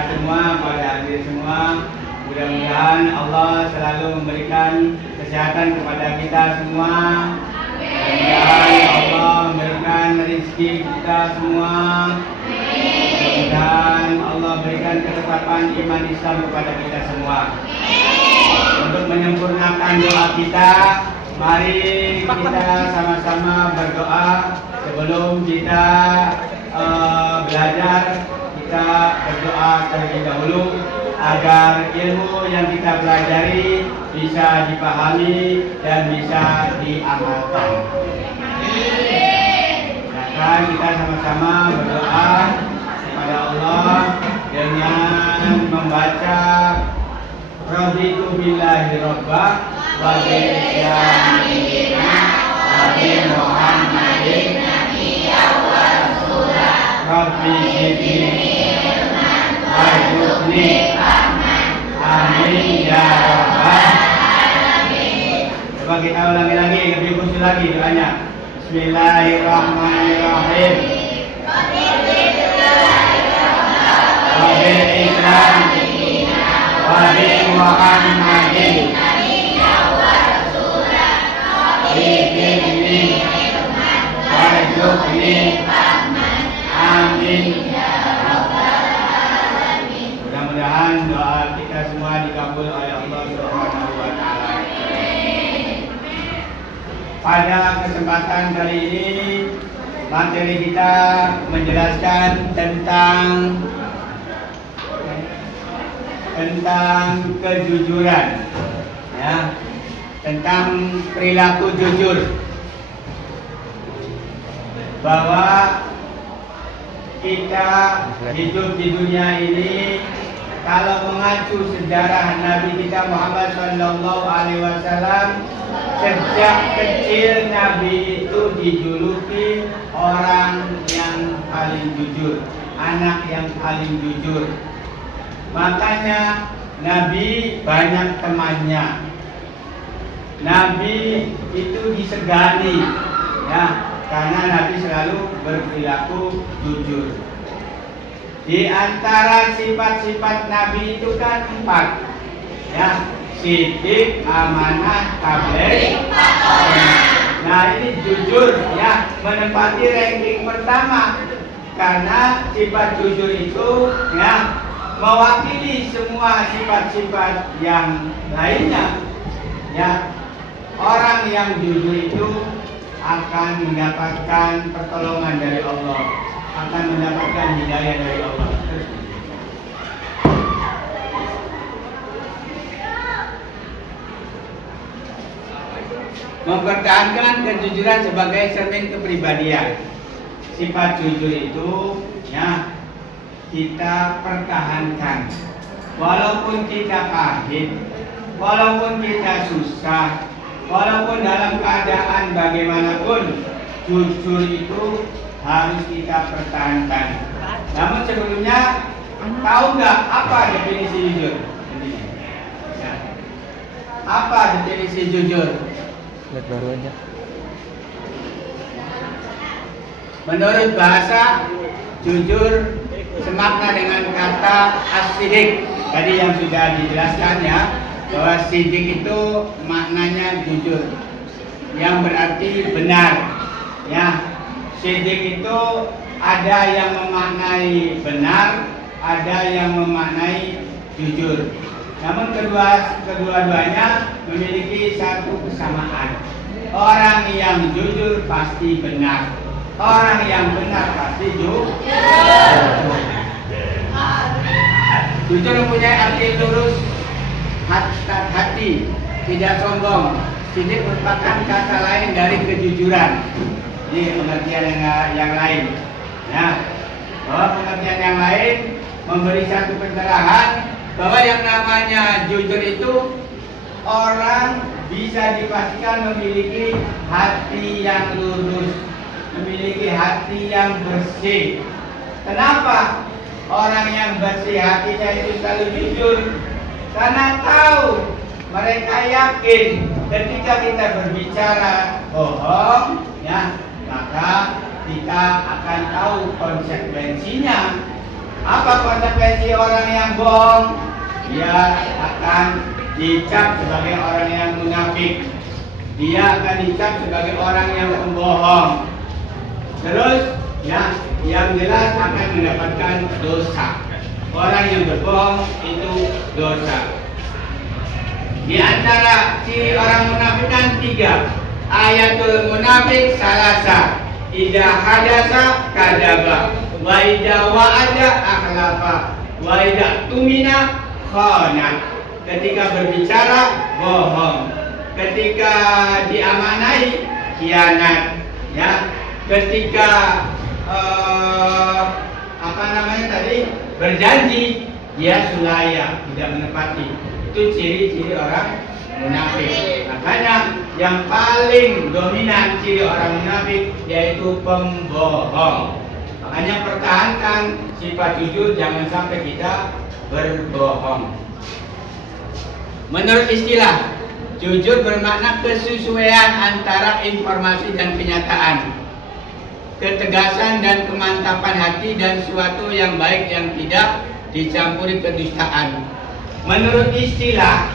sehat semua, pada hadir semua. Mudah-mudahan Allah selalu memberikan kesehatan kepada kita semua. Mudah-mudahan Allah memberikan rezeki kita semua. Mudah-mudahan Allah berikan ketetapan iman Islam kepada kita semua. Untuk menyempurnakan doa kita, mari kita sama-sama berdoa sebelum kita belajar. Kita berdoa terlebih dahulu agar ilmu yang kita pelajari bisa dipahami dan bisa diamalkan. Silakan kita sama-sama berdoa kepada Allah dengan membaca Raditu billahi robba wa bil islami dinan wa bi Muhammadin nabiyya wa rasulah Rabbi zidni warzuqni amin ya rabbal alamin. Coba kita ulangi lagi, lebih khusus lagi doanya. Bismillahirrahmanirrahim. Wa bil islam wa bi Muhammadin nabiyya wa rasulah Rabbi zidni warzuqni amin. Mudah-mudahan doa kita semua dikabul oleh Allah Subhanahu wa taala. Pada kesempatan kali ini materi kita menjelaskan tentang kejujuran, ya, tentang perilaku jujur, bahwa kita hidup di dunia ini kalau mengacu sejarah Nabi kita Muhammad Sallallahu Alaihi Wasallam, sejak kecil Nabi itu dijuluki orang yang paling jujur, anak yang paling jujur. Makanya Nabi banyak temannya. Nabi itu disegani, ya, karena Nabi selalu berperilaku jujur. Di antara sifat-sifat Nabi itu kan 4, ya, siddiq, amanah, tabligh. Nah, ini jujur, ya, menempati ranking pertama karena sifat jujur itu, ya, mewakili semua sifat-sifat yang lainnya, ya. Orang yang jujur itu akan mendapatkan pertolongan dari Allah, akan mendapatkan hidayah dari Allah. Mempertahankan kejujuran sebagai cermin kepribadian. Sifat jujur itu, ya, kita pertahankan. Walaupun kita pahit, walaupun kita susah, walaupun dalam keadaan bagaimanapun, jujur itu harus kita pertahankan. Namun sebelumnya, tahu nggak apa definisi jujur? Apa definisi jujur? Lihat baru aja. Menurut bahasa, jujur semakna dengan kata as-siddiq. Tadi yang sudah dijelaskan, ya, bahwa siddiq itu maknanya jujur, yang berarti benar, ya. Siddiq itu ada yang memaknai benar, ada yang memaknai jujur. Namun kedua-duanya memiliki satu kesamaan. Orang yang jujur pasti benar, orang yang benar pasti jujur. Jujur mempunyai arti lurus, hati, tidak sombong. Siddiq merupakan kata lain dari kejujuran. Ini pengertian yang lain, ya. Bahwa pengertian yang lain memberi satu pencerahan bahwa yang namanya jujur itu orang bisa dipastikan memiliki hati yang lurus, memiliki hati yang bersih. Kenapa orang yang bersih hatinya itu selalu jujur? Karena tahu, mereka yakin ketika kita berbicara bohong, ya, maka kita akan tahu konsekuensinya. Apa konsekuensi orang yang bohong? Dia akan dicap sebagai orang yang munafik. Dia akan dicap sebagai orang yang pembohong. Terus, ya, yang jelas akan mendapatkan dosa. Orang yang berbohong itu dosa. Di antara ciri orang munafik kan 3. Ayatul munafik salasa. Idza hadasa kadzaba, wa idza wa'ada akhlafa, wa idza tumina khana. Ketika berbicara bohong, ketika diamanai khianat, ya. Ketika berjanji dia sulaya, tidak menepati. Itu ciri-ciri orang munafik. Makanya yang paling dominan ciri orang munafik yaitu pembohong. Makanya pertahankan sifat jujur, jangan sampai kita berbohong. Menurut istilah, jujur bermakna kesesuaian antara informasi dan kenyataan, ketegasan dan kemantapan hati, dan suatu yang baik yang tidak dicampuri kedustaan. Menurut istilah,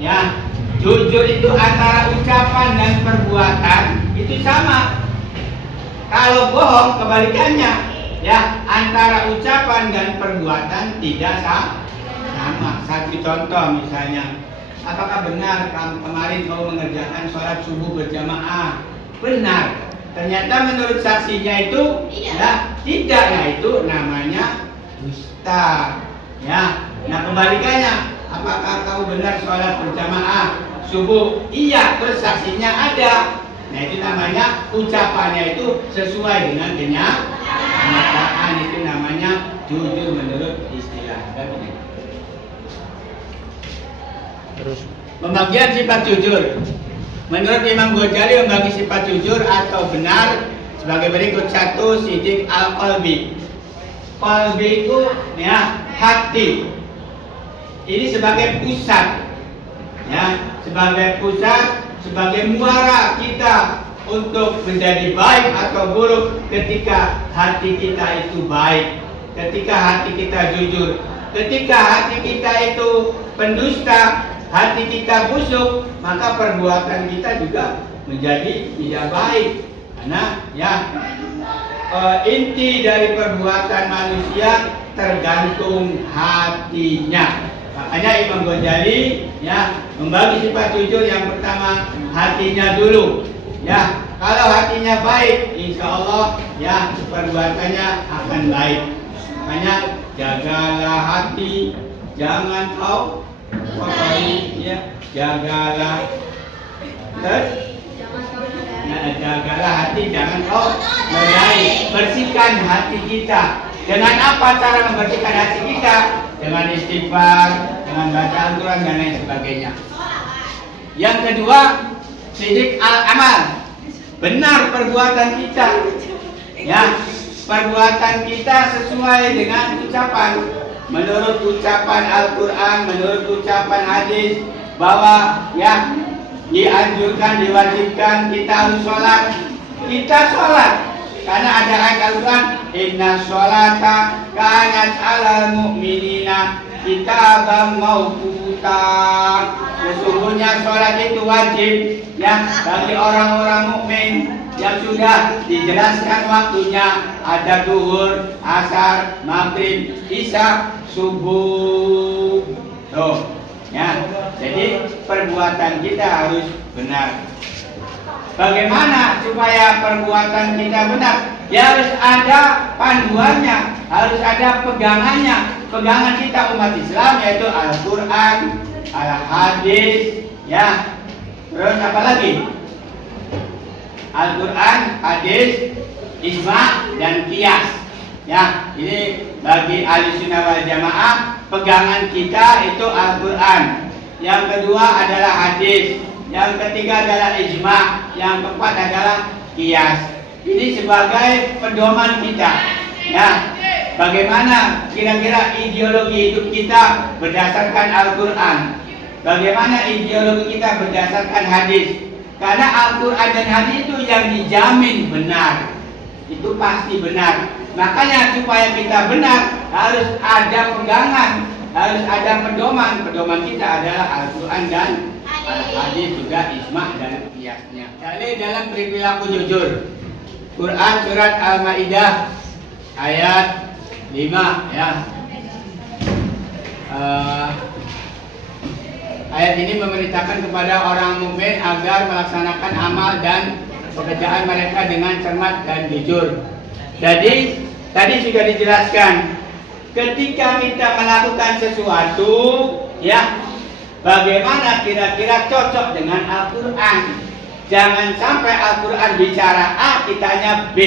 ya, jujur itu antara ucapan dan perbuatan itu sama. Kalau bohong kebalikannya, ya, antara ucapan dan perbuatan tidak sama. Satu contoh misalnya, apakah benar kemarin kau mengerjakan sholat subuh berjamaah? Benar. Ternyata menurut saksinya itu tidak, nah itu namanya dusta. Ya, nah kebalikannya, apakah kau benar sholat berjamaah subuh? Iya, terus saksinya ada. Nah itu namanya ucapannya itu sesuai dengan kenyataan. Itu namanya jujur menurut istilah. Terus pembagian sifat jujur. Menurut Imam Ghazali membagi sifat jujur atau benar sebagai berikut. 1. Sidik al-qalbi. Qalbi itu, ya, hati. Ini sebagai pusat, ya, sebagai pusat, sebagai muara kita untuk menjadi baik atau buruk. Ketika hati kita itu baik, ketika hati kita jujur, ketika hati kita itu pendusta, hati kita busuk, maka perbuatan kita juga menjadi tidak baik. Karena, ya, inti dari perbuatan manusia tergantung hatinya. Makanya Imam Ghazali, ya, membagi sifat jujur. Yang pertama, hatinya dulu. Ya, kalau hatinya baik, insya Allah, ya, perbuatannya akan baik. Makanya jagalah hati, jangan kau kotori, ya, jagalah. Terus, ya, jagalah hati, jangan kau nodahi. Bersihkan hati kita. Dengan apa cara membersihkan hati kita? Dengan istighfar, dengan baca Al-Quran dan lain sebagainya. Yang kedua, sidik al-amal. Benar perbuatan kita. Ya, perbuatan kita sesuai dengan ucapan. Menurut ucapan Al-Quran, menurut ucapan hadis, bahwa, ya, dianjurkan, diwajibkan kita harus sholat. Kita sholat. Karena ada ayat Al-Quran, inna sholata kanat alal mu'minina kitaban mawquta. Sesungguhnya sholat itu wajib, ya, bagi orang-orang mukmin yang sudah dijelaskan waktunya. Ada duhur, asar, maghrib, isya, subuh. Tuh, ya. Jadi perbuatan kita harus benar. Bagaimana supaya perbuatan kita benar? Ya harus ada panduannya, harus ada pegangannya. Pegangan kita umat Islam yaitu Al-Quran, Al-Hadis, ya. Terus apa lagi? Al-Quran, Hadis, Ijma, dan Qiyas. Ya, ini bagi Ahlussunnah wal Jamaah, pegangan kita itu Al-Quran. Yang kedua adalah hadis. Yang ketiga adalah ijma. Yang keempat adalah qiyas. Ini sebagai pedoman kita. Ya, bagaimana kira-kira ideologi hidup kita berdasarkan Al-Quran? Bagaimana ideologi kita berdasarkan hadis? Karena Al-Quran dan hadis itu yang dijamin benar. Itu pasti benar. Makanya supaya kita benar harus ada pegangan, harus ada pedoman. Pedoman kita adalah Al-Quran dan Al-Hadis, juga ijma dan qiyasnya. Jadi dalam perilaku jujur, Quran surat Al-Maidah ayat 5 ya. Ayat ini memerintahkan kepada orang mukmin agar melaksanakan amal dan pekerjaan mereka dengan cermat dan jujur. Jadi tadi sudah dijelaskan, ketika kita melakukan sesuatu, ya, bagaimana kira-kira cocok dengan Al-Quran. Jangan sampai Al-Quran bicara A, kitanya B.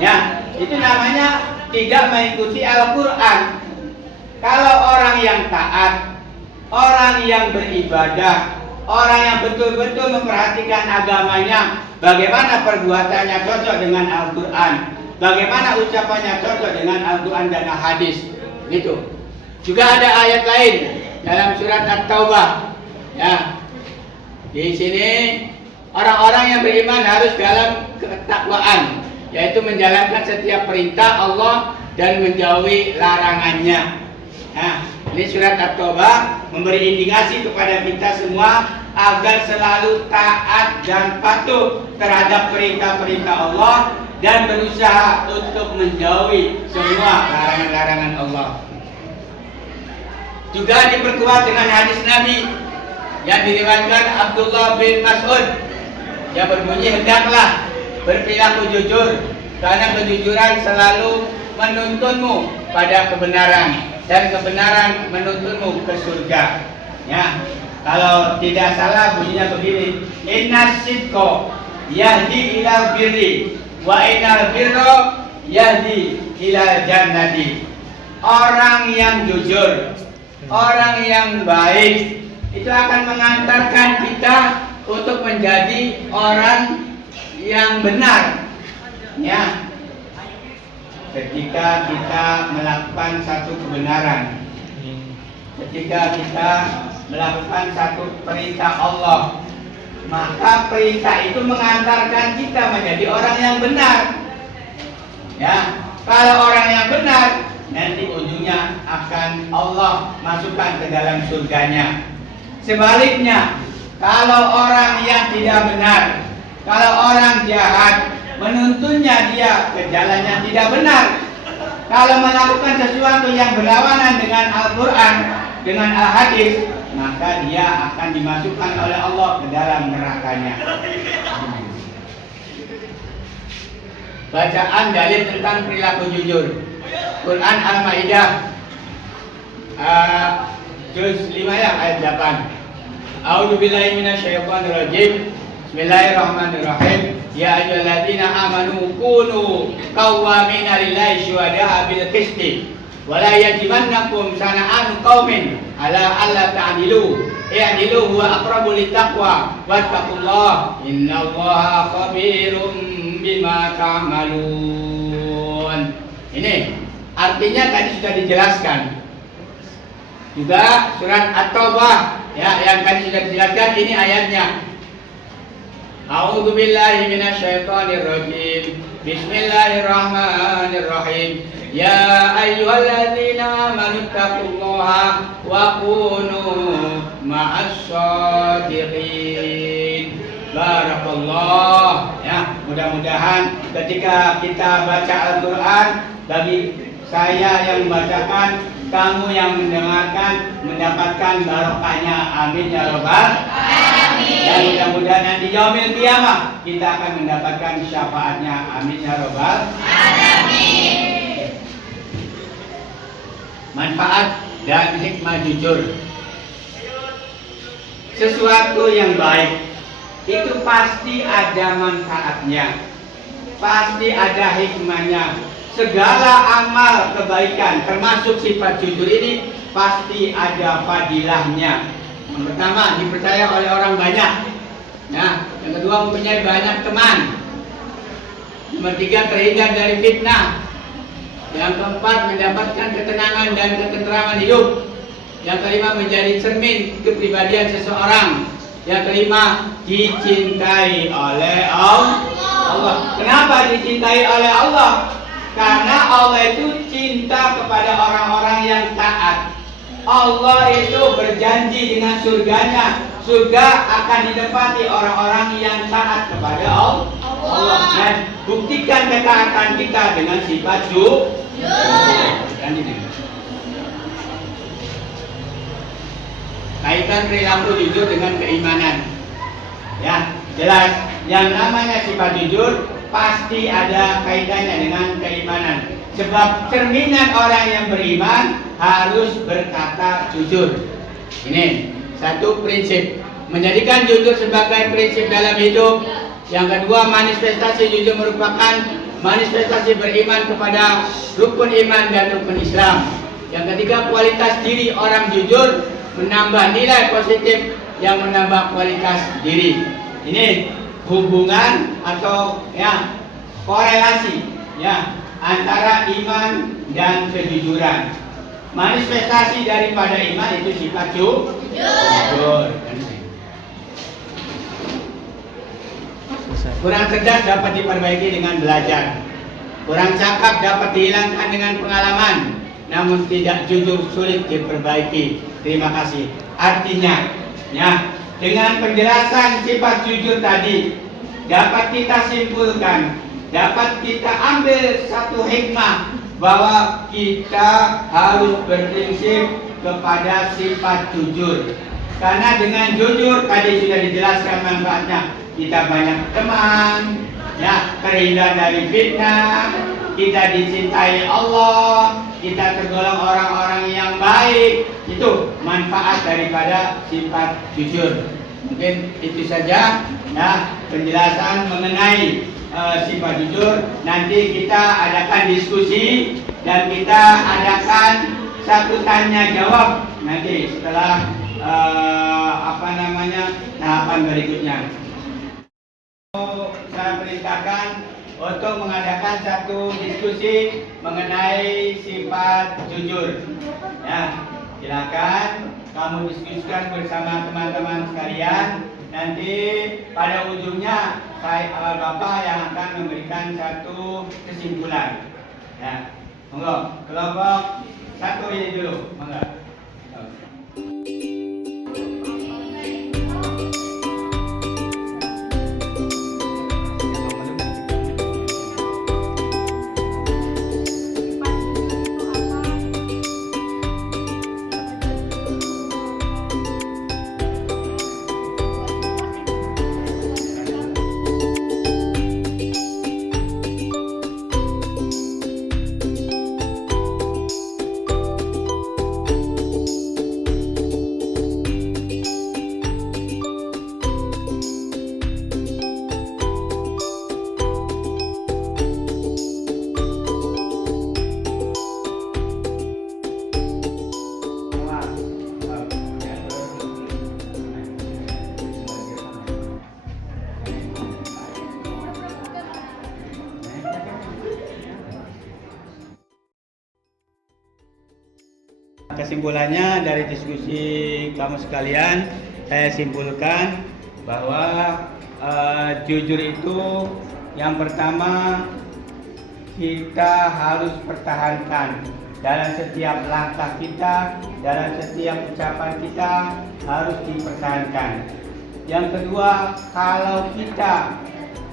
Ya, itu namanya tidak mengikuti Al-Quran. Kalau orang yang taat, orang yang beribadah, orang yang betul-betul memperhatikan agamanya, bagaimana perbuatannya cocok dengan Al-Quran, bagaimana ucapannya cocok dengan Al-Quran dan Al-Hadis, gitu. Juga ada ayat lain dalam surat At-Taubah. Ya, di sini orang-orang yang beriman harus dalam ketakwaan, yaitu menjalankan setiap perintah Allah dan menjauhi larangannya. Nah, ini surat At-Taubah memberi indikasi kepada kita semua agar selalu taat dan patuh terhadap perintah-perintah Allah dan berusaha untuk menjauhi semua larangan-larangan Allah. Juga diperkuat dengan hadis Nabi yang diriwayatkan Abdullah bin Mas'ud yang berbunyi, hendaklah berperilaku jujur karena kejujuran selalu menuntunmu pada kebenaran dan kebenaran menuntunmu ke surga. Ya, kalau tidak salah bunyinya begini, innas sidqa yahdi ilal birri wa innal birra yahdi ilal jannati. Orang yang jujur, orang yang baik itu akan mengantarkan kita untuk menjadi orang yang benar. Ya, ketika kita melakukan satu kebenaran, ketika kita melakukan satu perintah Allah, maka perintah itu mengantarkan kita menjadi orang yang benar. Ya, kalau orang yang benar, nanti ujungnya akan Allah masukkan ke dalam surganya. Sebaliknya, kalau orang yang tidak benar, kalau orang jahat, menuntunnya dia ke jalan yang tidak benar. Kalau melakukan sesuatu yang berlawanan dengan Al-Quran, dengan Al-Hadis, maka dia akan dimasukkan oleh Allah ke dalam nerakanya. Bacaan dalil tentang perilaku jujur. Quran Al-Maidah juz 5 ya, ayat 8. A'udzubillahi minasyaitonirrajim. Bismillahirrahmanirrahim. Ya ayyuhalladzina amanu kunu qawwamina lillahi syuhada'a bil qisti wa la yajrimannakum shana'anu qaumin ala alla ta'dilu i'dilu huwa aqrabu littaqwa wattaqullaha innallaha khabirum bima ta'malun. Ini artinya tadi sudah dijelaskan. Juga surat At-Taubah ya, yang tadi sudah dijelaskan, ini ayatnya. A'udzu billahi minasyaitonir rajim. Bismillahirrahmanirrahim. Ya ayyuhalladzina amanu taqullaha wa kunu ma'as shadiqin. Barakallah. Ya, mudah-mudahan ketika kita baca Al-Quran, bagi saya yang membacakan, kamu yang mendengarkan mendapatkan barokahnya. Amin ya rabbal alamin. Dan mudah-mudahan nanti yaumil qiyamah kita akan mendapatkan syafaatnya. Amin ya rabbal alamin. Manfaat dan hikmah jujur. Sesuatu yang baik itu pasti ada manfaatnya, pasti ada hikmahnya. Segala amal kebaikan termasuk sifat jujur ini pasti ada fadilahnya. Yang pertama, dipercaya oleh orang banyak. Nah, yang kedua, mempunyai banyak teman. Nomor tiga, terhindar dari fitnah. Yang keempat, mendapatkan ketenangan dan ketenteraman hidup. Yang kelima, menjadi cermin kepribadian seseorang. Yang kelima, dicintai oleh Allah. Kenapa dicintai oleh Allah? Karena Allah itu cinta kepada orang-orang yang taat. Allah itu berjanji dengan surganya. Surga akan ditempati orang-orang yang taat kepada Allah. Dan buktikan ketaatan kita dengan sifat jujur. Kaitan perilaku jujur dengan keimanan. Ya, jelas. Yang namanya sifat jujur pasti ada kaitannya dengan keimanan. Sebab cerminan orang yang beriman harus berkata jujur. Ini satu prinsip. Menjadikan jujur sebagai prinsip dalam hidup. Yang kedua, manifestasi jujur merupakan manifestasi beriman kepada rukun iman dan rukun Islam. Yang ketiga, kualitas diri orang jujur menambah nilai positif yang menambah kualitas diri. Ini hubungan atau ya korelasi ya antara iman dan kejujuran. Manifestasi daripada iman itu sifat jujur. Kurang cerdas dapat diperbaiki dengan belajar. Kurang cakap dapat dihilangkan dengan pengalaman. Namun tidak jujur sulit diperbaiki. Terima kasih. Artinya, ya, dengan penjelasan sifat jujur tadi dapat kita simpulkan, dapat kita ambil satu hikmah bahwa kita harus berprinsip kepada sifat jujur. Karena dengan jujur tadi sudah dijelaskan manfaatnya. Kita banyak teman, ya, terhindar dari fitnah, kita dicintai Allah, kita tergolong orang-orang yang baik. Itu manfaat daripada sifat jujur. Mungkin itu saja ya penjelasan mengenai sifat jujur. Nanti kita adakan diskusi dan kita adakan satu tanya jawab nanti setelah tahapan berikutnya. Saya perintahkan untuk mengadakan satu diskusi mengenai sifat jujur. Ya, silakan kamu diskusikan bersama teman-teman sekalian. Nanti pada ujungnya Bapak yang akan memberikan satu kesimpulan. Ya, monggo kelompok satu ini dulu, monggo. Kesimpulannya dari diskusi kamu sekalian, saya simpulkan bahwa jujur itu yang pertama kita harus pertahankan dalam setiap langkah kita, dalam setiap ucapan kita harus dipertahankan. Yang kedua, kalau kita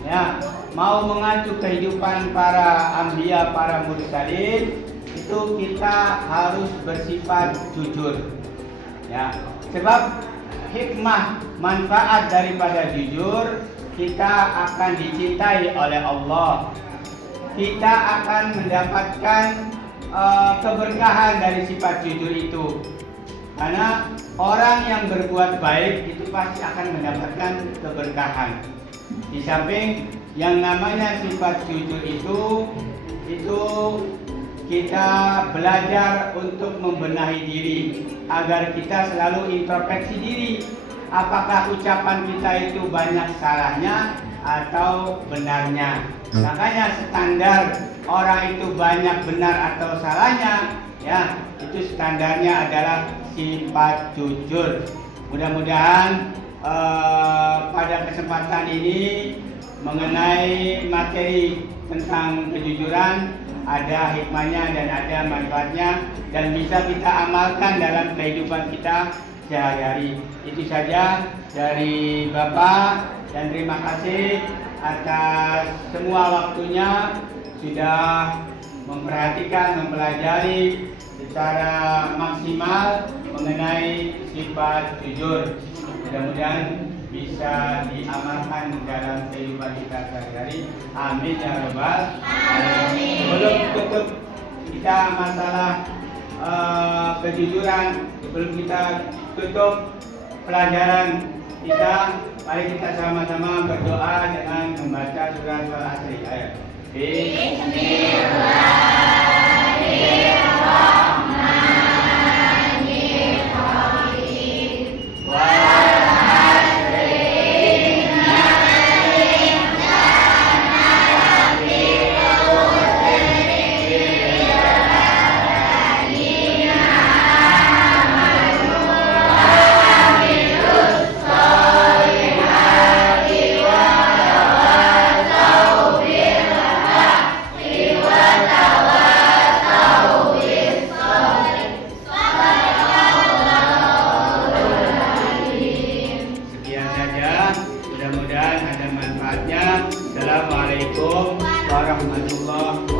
ya mau mengacu kehidupan para anbiya, para mursalin, itu kita harus bersifat jujur. Ya, sebab hikmah manfaat daripada jujur, kita akan dicintai oleh Allah. Kita akan mendapatkan keberkahan dari sifat jujur itu. Karena orang yang berbuat baik itu pasti akan mendapatkan keberkahan. Di samping yang namanya sifat jujur itu kita belajar untuk membenahi diri agar kita selalu introspeksi diri. Apakah ucapan kita itu banyak salahnya atau benarnya? Makanya standar orang itu banyak benar atau salahnya, ya itu standarnya adalah sifat jujur. Mudah-mudahan pada kesempatan ini mengenai materi tentang kejujuran ada hikmahnya dan ada manfaatnya dan bisa kita amalkan dalam kehidupan kita sehari-hari. Itu saja dari Bapak dan terima kasih atas semua waktunya sudah memperhatikan, mempelajari secara maksimal mengenai sifat jujur. Mudah-mudahan bisa diamalkan dalam kehidupan kita sehari-hari. Amin ya rabbal alamin. Sebelum tutup kita masalah kejujuran, sebelum kita tutup pelajaran kita, mari kita sama-sama berdoa dengan membaca surat Al-Asr. Ayo. Mudah-mudahan ada manfaatnya. Assalamualaikum warahmatullahi wabarakatuh.